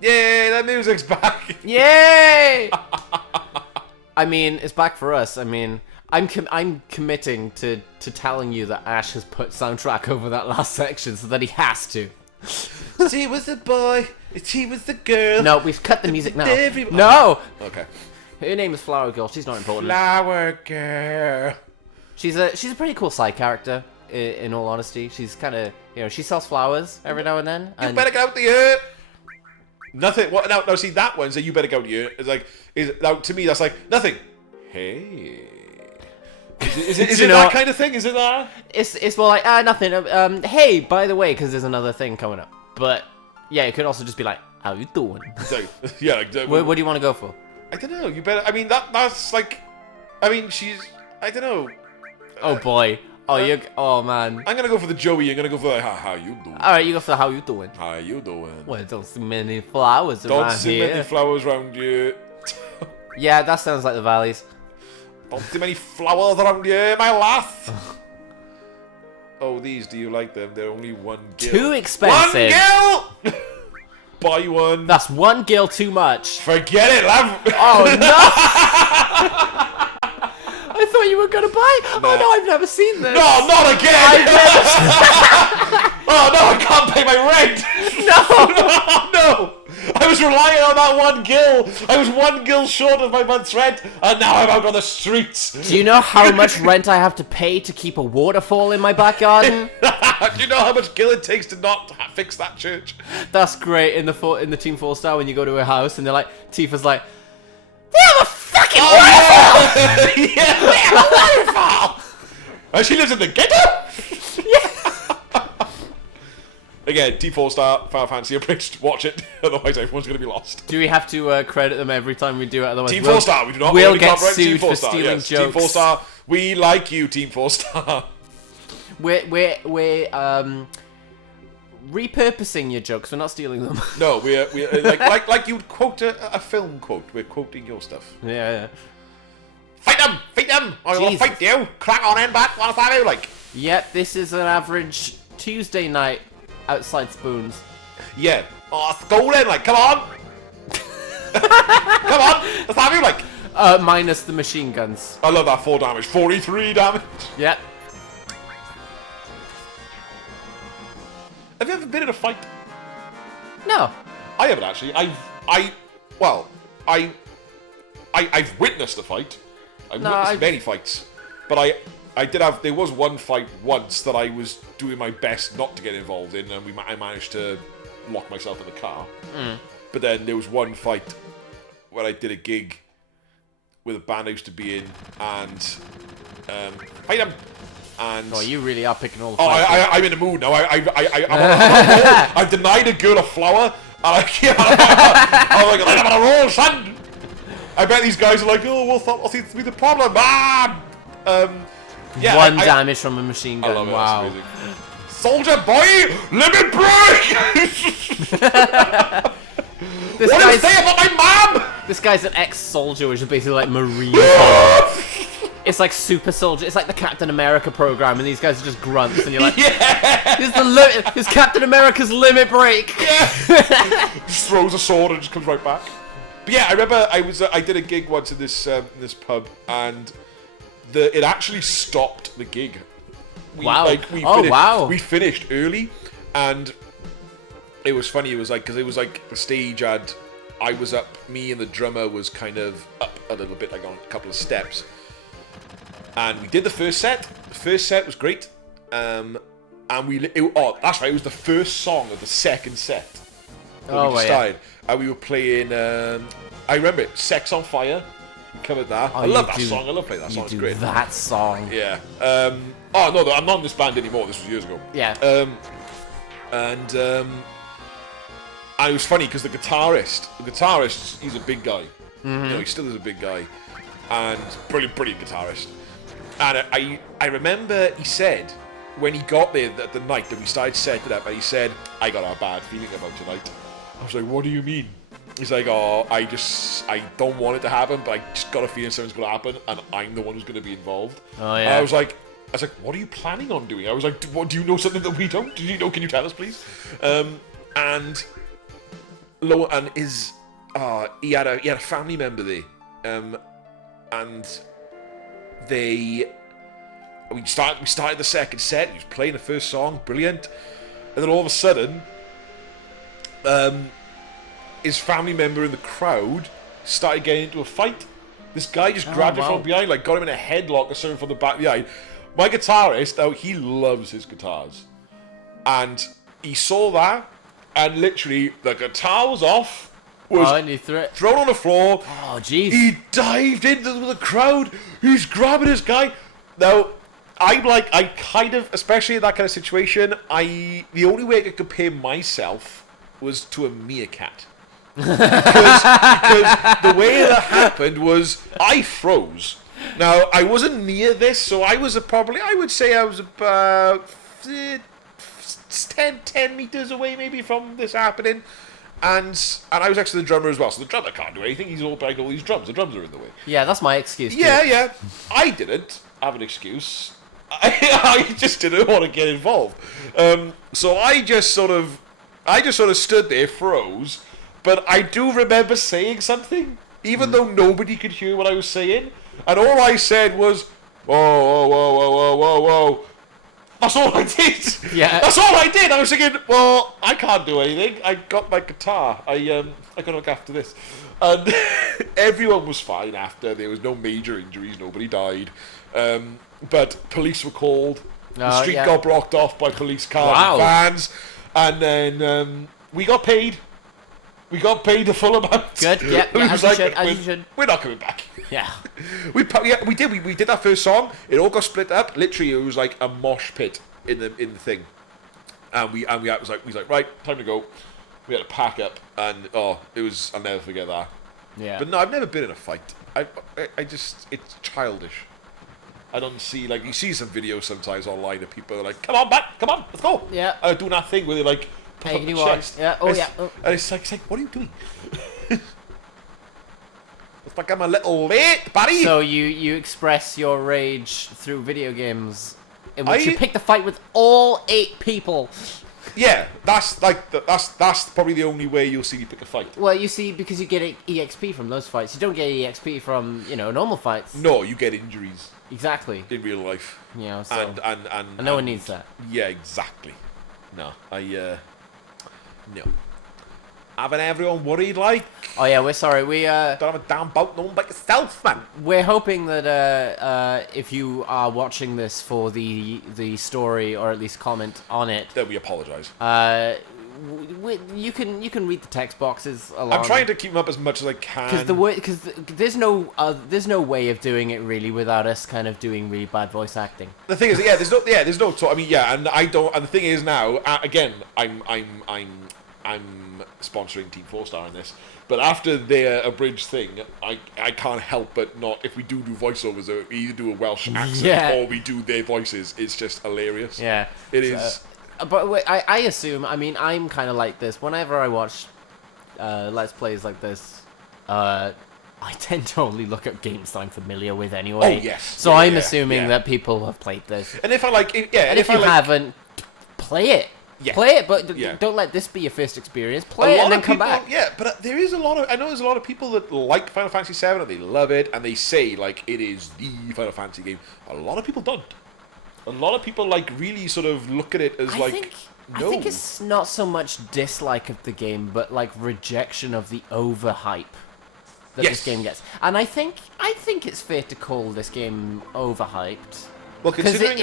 Yay, that music's back. Yay! I mean, it's back for us. I mean, I'm committing to telling you that Ash has put soundtrack over that last section so that he has to. She was the boy, she was the girl. No, we've cut the music now. Everybody. No! Okay. Her name is Flower Girl. She's not important. Flower girl. She's a pretty cool side character. In all honesty, she's kind of, you know, she sells flowers every now and then. You better get out the earth. Nothing. What? Now, see that one. So you better go to you. It's like, now to me that's like nothing. Hey. Is it that kind of thing? Is it that? It's more like nothing. Hey, by the way, because there's another thing coming up. But yeah, it could also just be like, how you doing? So, yeah. Like, what do you want to go for? I don't know. You better. I mean, that's like. I mean, she's. I don't know. Oh boy. Oh man. I'm gonna go for the Joey. You're gonna go for the how you doing. All right, you go for the how you doing. How you doing? Well, don't see many flowers around here. Don't see many flowers around you. Yeah, that sounds like the valleys. Don't see many flowers around you, my lass. Oh, these, do you like them? They're only one gil. Too expensive. 1 gil! Buy one. That's 1 gil too much. Forget it, love. Oh, no! I thought you were going to buy. No. Oh, no, I've never seen this. No, not again! I've never Oh, no, I can't pay my rent. No! No! I was relying on that 1 gil. I was 1 gil short of my month's rent, and now I'm out on the streets. Do you know how much rent I have to pay to keep a waterfall in my back garden? Do you know how much gil it takes to not fix that church? That's great in the Team 4-star when you go to a house and they're like, Tifa's like, they have a fucking waterfall! Yeah, we have a waterfall! And she lives in the ghetto? Yeah. Again, T4 star, Final Fantasy abridged. Watch it, otherwise everyone's going to be lost. Do we have to credit them every time we do it? Otherwise, Team 4 star, we do not. We'll we get copyright sued Team 4 for star, stealing yes. jokes. Team 4 star, we like you, Team 4 star. We're repurposing your jokes. We're not stealing them. No, we're like you would quote a film quote. We're quoting your stuff. Yeah. Fight them! I will Jesus. fight you. Crack on in back. What's that like? Yep, this is an average Tuesday night outside Spoons. Yeah. Oh, let's go then. Like, come on. Come on. What's that like? Minus the machine guns. I love that 4 damage. 43 damage. Yep. Have you ever been in a fight? No. I haven't actually. I've witnessed a fight. I've witnessed many fights, but I did have. There was one fight once that I was doing my best not to get involved in, and I managed to lock myself in the car. But then there was one fight where I did a gig with a band I used to be in, and fight them. And oh, you really are picking all the fights. I'm in the mood now. I've denied a girl a flower, and I'm like, I'm on a roll, son. I bet these guys are like, oh, well, what seems to be the problem? Yeah, One damage from a machine gun. I love it. Wow. Soldier boy, let me break! This What do you say about my mom? This guy's an ex-soldier, which is basically like Marine. It's like super soldier. It's like the Captain America program, and these guys are just grunts, and you're like, Yeah! "This is Captain America's limit break." Yeah! Just throws a sword and just comes right back. But yeah, I remember I did a gig once in this pub, and it actually stopped the gig. Wow! We finished early, and it was funny. It was like because it was like the stage I was up. Me and the drummer was kind of up a little bit, like on a couple of steps. And we did the first set. The first set was great. And that's right. It was the first song of the second set. Oh, we started. And we were playing. I remember it. "Sex on Fire." We covered that. Oh, I love that song. I love playing that song. You It's do great. that song. Yeah. Oh no, I'm not in this band anymore. This was years ago. Yeah. And it was funny because the guitarist, he's a big guy. You know, he still is a big guy, and brilliant guitarist. And I remember he said when he got there at the night that we started setting up, and he said, "I got a bad feeling about tonight." I was like, "What do you mean?" He's like, "Oh, I don't want it to happen, but I just got a feeling something's going to happen, and I'm the one who's going to be involved." Oh yeah. And I was like, "What are you planning on doing?" I was like, "What, do you know something that we don't? Do you know? Can you tell us, please?" And and he had a family member there, and we started the second set. He was playing the first song, brilliant, and then all of a sudden, his family member in the crowd started getting into a fight. This guy just grabbed him from behind, like got him in a headlock or something from the back behind. My guitarist, now he loves his guitars, and he saw that, and literally the guitar was off, and he threw it. thrown on the floor. Oh, jeez. He dived into the crowd. He's grabbing this guy. Now, I kind of, especially in that kind of situation, the only way I could compare myself was to a meerkat. Because the way that happened was I froze. Now, I wasn't near this, so I was I would say I was about 10 meters away maybe from this happening. And I was next to the drummer as well, so the drummer can't do anything. He's all behind all these drums. The drums are in the way. Yeah, that's my excuse too. Yeah. I didn't have an excuse. I just didn't want to get involved. So I just sort of stood there, froze. But I do remember saying something, even though nobody could hear what I was saying. And all I said was, whoa, whoa, whoa, whoa, whoa, whoa, whoa. That's all I did. Yeah. That's all I did. I was thinking, well, I can't do anything. I got my guitar. I got to look after this. And everyone was fine after. There was no major injuries. Nobody died. But police were called. The street got blocked off by police cars and vans. And then we got paid. We got paid the full amount. Good, yeah, as you should. We're not coming back. Yeah. We did. We did that first song. It all got split up. Literally, it was like a mosh pit in the thing. And we was like, right, time to go. We had to pack up, and I'll never forget that. Yeah. But no, I've never been in a fight. I just, it's childish. I don't see, like, you see some videos sometimes online of people are like, come on, back, come on, let's go. Yeah. Doing that thing where they like puff up the chest. Yeah. And it's like, what are you doing? It's like I'm a little late, buddy. So you express your rage through video games, in which you pick the fight with all 8 people. Yeah, that's probably the only way you'll see me pick a fight. Well, you see, because you get EXP from those fights. You don't get EXP from, normal fights. No, you get injuries. Exactly. In real life. So and no one needs that. Yeah, exactly. No, no. Having everyone worried like. Oh yeah, we're sorry. We don't have a damn boat, no one but yourself, man. We're hoping that if you are watching this for the story, or at least comment on it, then we apologise. You can read the text boxes along. I'm trying to keep them up as much as I can. Because there's no way of doing it really without us kind of doing really bad voice acting. The thing is, there's no talk. I mean, yeah, and I don't. And the thing is now, again, I'm sponsoring Team 4-Star in this, but after their abridged thing, I can't help but not. If we do voiceovers, we either do a Welsh accent or we do their voices. It's just hilarious. Yeah, it is. But I assume. I mean, I'm kind of like this. Whenever I watch Let's Plays like this, I tend to only look at games that I'm familiar with anyway. Oh yes. So I'm assuming that people have played this. And if I like, if you haven't, play it. Yeah. Play it, but don't let this be your first experience. Play it and then come back. Yeah, but there is I know there's a lot of people that like Final Fantasy VII and they love it and they say like it is the Final Fantasy game. A lot of people don't. A lot of people like really sort of look at it as I think it's not so much dislike of the game, but like rejection of the overhype that this game gets. And I think it's fair to call this game overhyped. Well, considering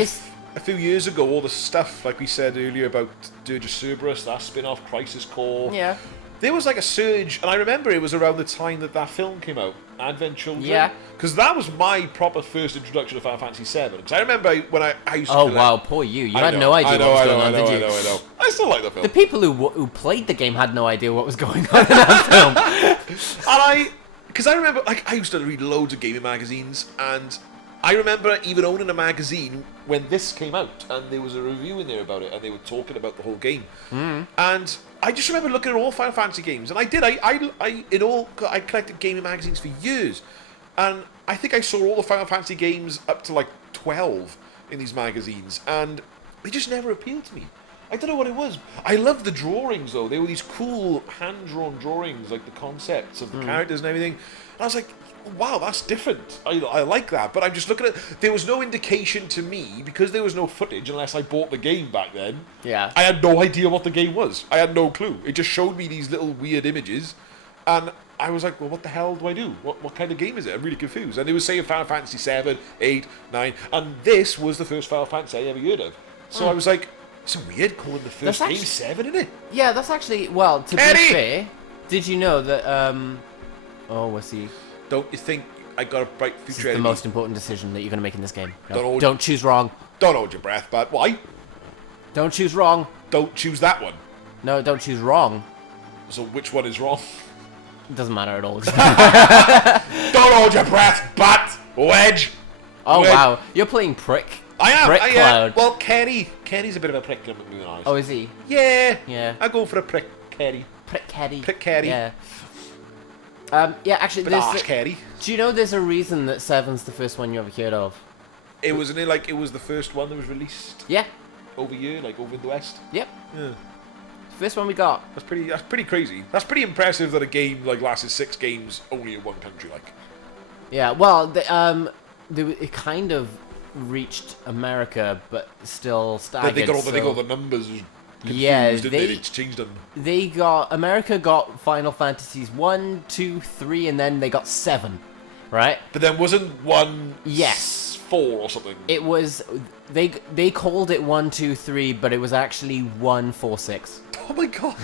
a few years ago, all the stuff, like we said earlier, about Dirge of Cerberus, that spin-off, Crisis Core. Yeah. There was like a surge, and I remember it was around the time that film came out, Advent Children. Yeah. Because that was my proper first introduction to Final Fantasy VII. Because I remember when I used to... Oh, wow, poor you. You had no idea what was going on, did you? I know. I still like the film. The people who played the game had no idea what was going on in that film. Because I remember, like, I used to read loads of gaming magazines, and I remember even owning a magazine when this came out, and there was a review in there about it, and they were talking about the whole game. And I just remember looking at all Final Fantasy games, and I collected gaming magazines for years, and I think I saw all the Final Fantasy games up to like 12 in these magazines, and they just never appealed to me. I don't know what it was. I love the drawings though. They were these cool hand-drawn drawings, like the concepts of the characters and everything. And I was like, wow, that's different. I like that. But I'm just looking at. There was no indication to me because there was no footage unless I bought the game back then. Yeah. I had no idea what the game was. I had no clue. It just showed me these little weird images, and I was like, well, what the hell do I do? What kind of game is it? I'm really confused. And they were saying Final Fantasy 7, 8, 9, and this was the first Final Fantasy I ever heard of. So I was like, it's weird calling the first game 7, isn't it? Yeah, that's actually, well, to Eddie! be fair, did you know that, oh, what's he? Don't you think I got a bright This future? is the most important decision that you're going to make in this game. No, Don't don't choose wrong. Don't hold your breath, but why? Don't choose wrong. Don't choose that one. No, don't choose wrong. So which one is wrong? It doesn't matter at all. Don't hold your breath, but wedge. Oh, Wedge. wow. You're playing prick. I am. Prick I am. Cloud. Well, Kerry's a bit of a prick. I'm moving on. Oh, is he? Yeah. Yeah. I go for a prick, Kerry. Prick caddy. Prick Kerry. Yeah. Yeah, actually, But there's arse Kerry. do you know there's a reason that 7's the first one you ever heard of? It was it was the first one that was released Yeah. over here, like over in the West. Yep. Yeah. First one we got. That's pretty crazy. That's pretty impressive that a game like lasted 6 games only in one country, like. Yeah, well, it kind of reached America, but still staggered. But they got all the numbers confused, Yeah, didn't they? It's changed them. America got Final Fantasies 1, 2, 3, and then they got 7, right? But then wasn't one Yes. 4 or something? It was they called it 1, 2, 3, but it was actually 1, 4, 6. Oh my god.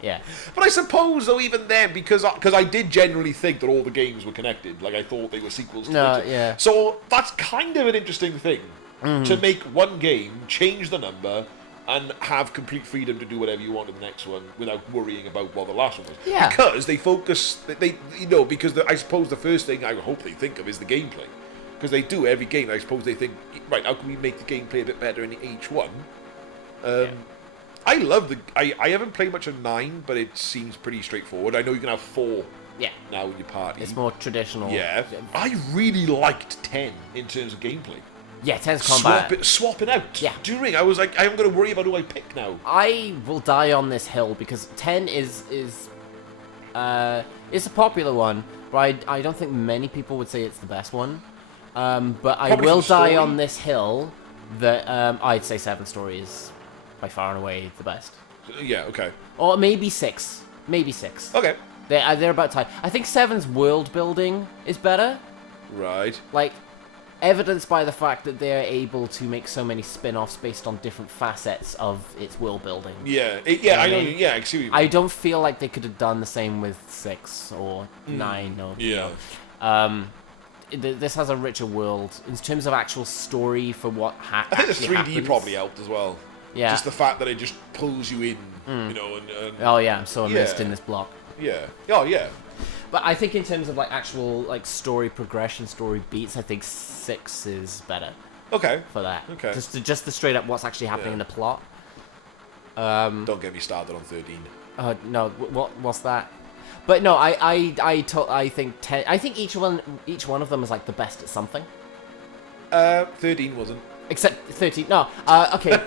Yeah. But I suppose though, even then, because I did generally think that all the games were connected. Like I thought they were sequels to No, each other. yeah. So that's kind of an interesting thing to make one game, change the number, and have complete freedom to do whatever you want in the next one without worrying about what the last one was. Yeah. Because they focus, because I suppose the first thing I hope they think of is the gameplay. Because they do every game. I suppose they think, right, how can we make the gameplay a bit better in each one? I love I haven't played much of 9, but it seems pretty straightforward. I know you can have 4 Yeah. now in your party. It's more traditional. Yeah. I really liked 10 in terms of gameplay. Yeah, 10's combat. Swapping out. Yeah. During, I was like, I'm going to worry about who I pick now. I will die on this hill because 10 is it's a popular one, but I don't think many people would say it's the best one. But I Probably will for the die story. on this hill that I'd say 7 story is by far and away the best. Yeah, okay. Or maybe 6. Maybe 6. Okay. They're about time. I think 7's world building is better. Right. Like, evidenced by the fact that they're able to make so many spin-offs based on different facets of its world building. Yeah. I know. Yeah, I see what you mean. I don't feel like they could have done the same with 6 or 9 or... Yeah. This has a richer world in terms of actual story for what I think the 3D happens. probably helped as well. Yeah. Just the fact that it just pulls you in, and Oh yeah, I'm so immersed Yeah. in this block. yeah. Oh, yeah. But I think in terms of like actual like story progression, story beats, I think 6 is better Okay. for that. Okay. Just the straight up what's actually happening Yeah. in the plot. Don't get me started on 13. No, what's that? But no, I think 10. I think each one of them is like the best at something. 13 wasn't. Except 13. No, okay.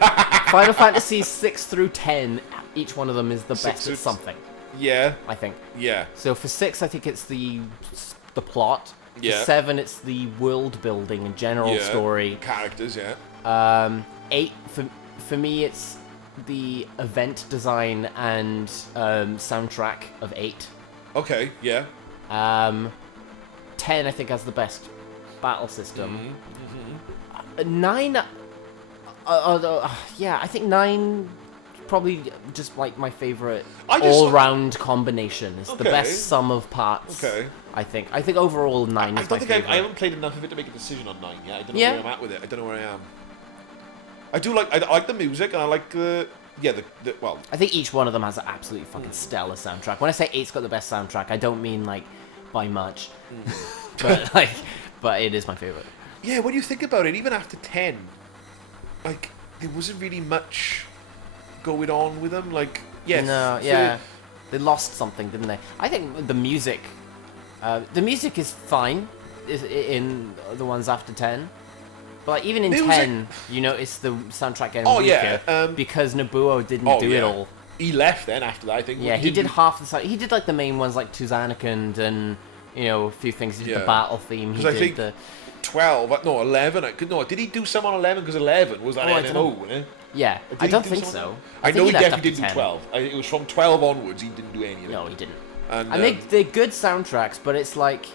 Final Fantasy 6 through 10, each one of them is the 6 best through- at something. Yeah. I think. Yeah. So for 6, I think it's the plot. Yeah. For 7, it's the world building and general Yeah. story. Characters, yeah. 8 for me, it's the event design and soundtrack of 8. Okay, yeah. 10, I think, has the best battle system. 9, yeah, I think 9 probably just like my favorite all-round combination. It's the Okay. best sum of parts. Okay. I think overall 9 I is don't my think favorite. I haven't played enough of it to make a decision on 9 yet. I don't know Yeah. where I'm at with it. I don't know where I am. I like the music and I like the well, I think each one of them has an absolutely fucking stellar soundtrack. When I say 8's got the best soundtrack, I don't mean like by much, but it is my favorite. yeah, when you think about it, even after 10, like there wasn't really much going on with them. Like, yes, No, yeah, they lost something, didn't they? I think the music is fine in the ones after 10. But like, even in Music- 10, you notice the soundtrack getting Oh, weaker yeah, because Nobuo didn't do it all. He left then after that, I think. Yeah, he did half the song. He did like the main ones like Tuzanakand and a few things. He did the battle theme. He did I think the 12, no, 11. No, did he do some on 11? Because 11 was that MMO, wasn't it? Yeah, Did I he don't do think some so. on that? I know think he left definitely after didn't do 10. 12. It was from 12 onwards he didn't do any of it. No, he didn't. And they're good soundtracks, but it's like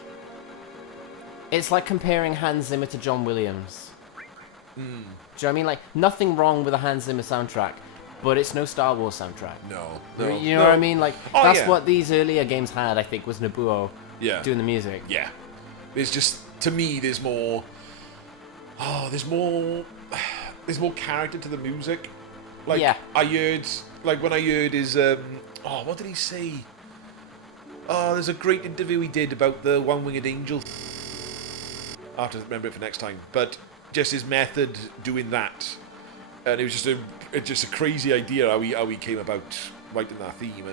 comparing Hans Zimmer to John Williams. Do you know what I mean? Like, nothing wrong with a Hans Zimmer soundtrack, but it's no Star Wars soundtrack. No. You know what I mean? Like, that's what these earlier games had, I think, was Nobuo doing the music. Yeah. There's just, to me, there's more character to the music. Like, I heard, like, when I heard his, what did he say? Oh, there's a great interview he did about the One-Winged Angel. I'll have to remember it for next time. But just his method doing that. And it was just a crazy idea how he came about writing that theme.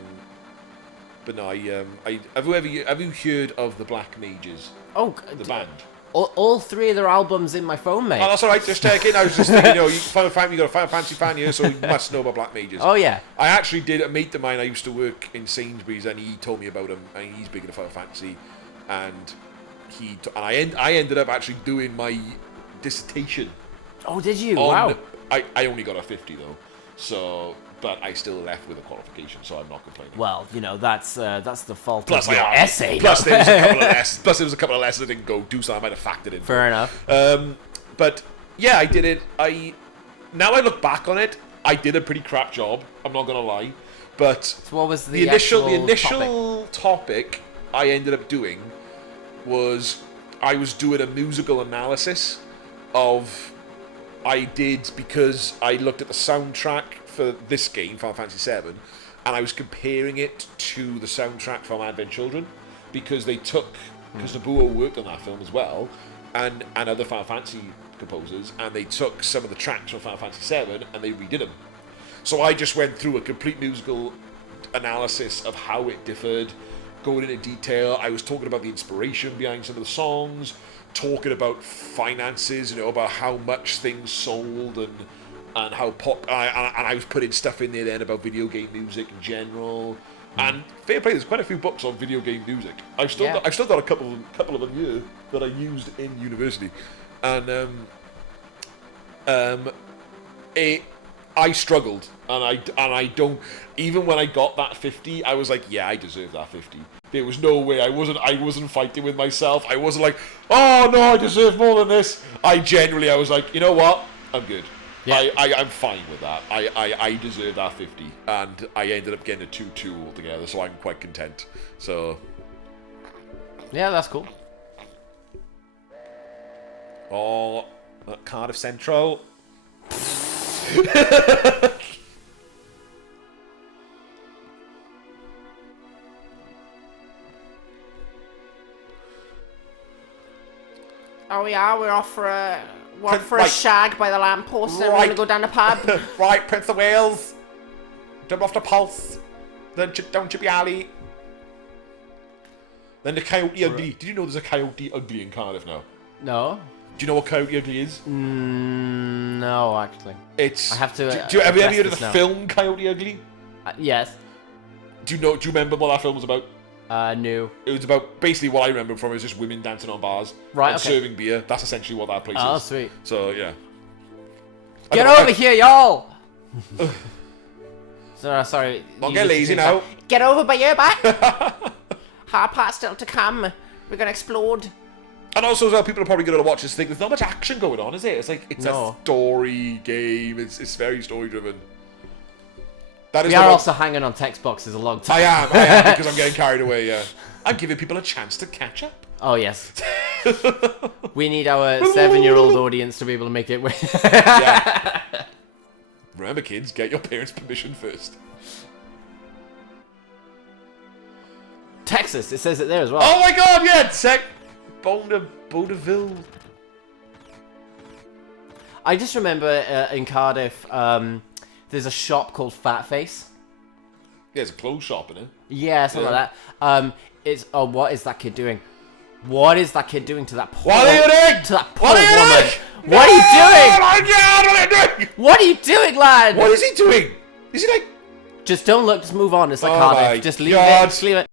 But no, have you heard of the Black Mages? Oh, the band. All three of their albums in my phone, mate. Oh, that's all right. Just checking. I was just thinking, you got a Final Fantasy fan here, so you must know about Black Mages. Oh yeah. I actually did a mate of mine. I used to work in Sainsbury's, and he told me about him. And he's big into Final Fantasy, and I ended up actually doing my dissertation. Oh, did you? Wow. I only got a 50 though, so. But I still left with a qualification, so I'm not complaining. Well, that's the fault of your essay. Plus, there was a couple of lessons. Plus, there was a couple of lessons I didn't go do, so I might have factored in. Fair enough. But yeah, I did it. Now I look back on it, I did a pretty crap job. I'm not gonna lie. But so what was the initial topic I ended up doing was I was doing a musical analysis of. I did because I looked at the soundtrack for this game, Final Fantasy VII, and I was comparing it to the soundtrack from Advent Children because Nobuo worked on that film as well, and other Final Fantasy composers, and they took some of the tracks from Final Fantasy VII and they redid them. So I just went through a complete musical analysis of how it differed, going into detail. I was talking about the inspiration behind some of the songs, talking about finances, about how much things sold and how I was putting stuff in there then about video game music in general. And fair play, there's quite a few books on video game music. I've still got a couple of them here that I used in university, and I struggled, and I don't. Even when I got that 50, I was like, yeah, I deserve that 50. There was no way. I wasn't fighting with myself. I wasn't like, oh no, I deserve more than this. I was like, you know what? I'm good. Yeah. I'm fine with that. I deserve that 50, and I ended up getting a 2-2 altogether, so I'm quite content. So yeah, that's cool. Oh, Cardiff Central. Oh yeah, we're off for a shag by the lamppost, and we're gonna go down the pub. Right, Prince of Wales. Jump off the Pulse. Then down Chippy Alley. Then the Coyote Ugly. Did you know there's a Coyote Ugly in Cardiff now? No. Do you know what Coyote Ugly is? No, actually. It's. I have to. Have you ever heard of the film Coyote Ugly? Yes. Do you remember what that film was about? No. It was about, basically what I remember from it was just women dancing on bars. Right, and serving beer. That's essentially what that place is. Oh, sweet. So, yeah. Get over here, y'all! Sorry. Don't get lazy now. Get over by your back! Hard part still to come. We're gonna explode. And also, as well, people are probably going to watch this thing. There's not much action going on, is it? It's like, it's a story game. It's very story-driven. We are also hanging on text boxes a long time. I am, because I'm getting carried away, yeah. I'm giving people a chance to catch up. Oh, yes. We need our 7-year-old audience to be able to make it. Yeah. Remember, kids, get your parents' permission first. Texas, it says it there as well. Oh my god, yeah! Bodeville. I just remember in Cardiff, there's a shop called Fat Face. Yeah, it's a clothes shop, isn't it? Yeah, something like that. What is that kid doing? What is that kid doing to that poor? What are you doing? To that poor What are you woman? doing? What are you doing? Oh my God! What are you doing? What are you doing, lad? What is he doing? Is he like? Just don't look. Just move on. It's like Oh Cardiff. my Just leave God. it. Just leave it.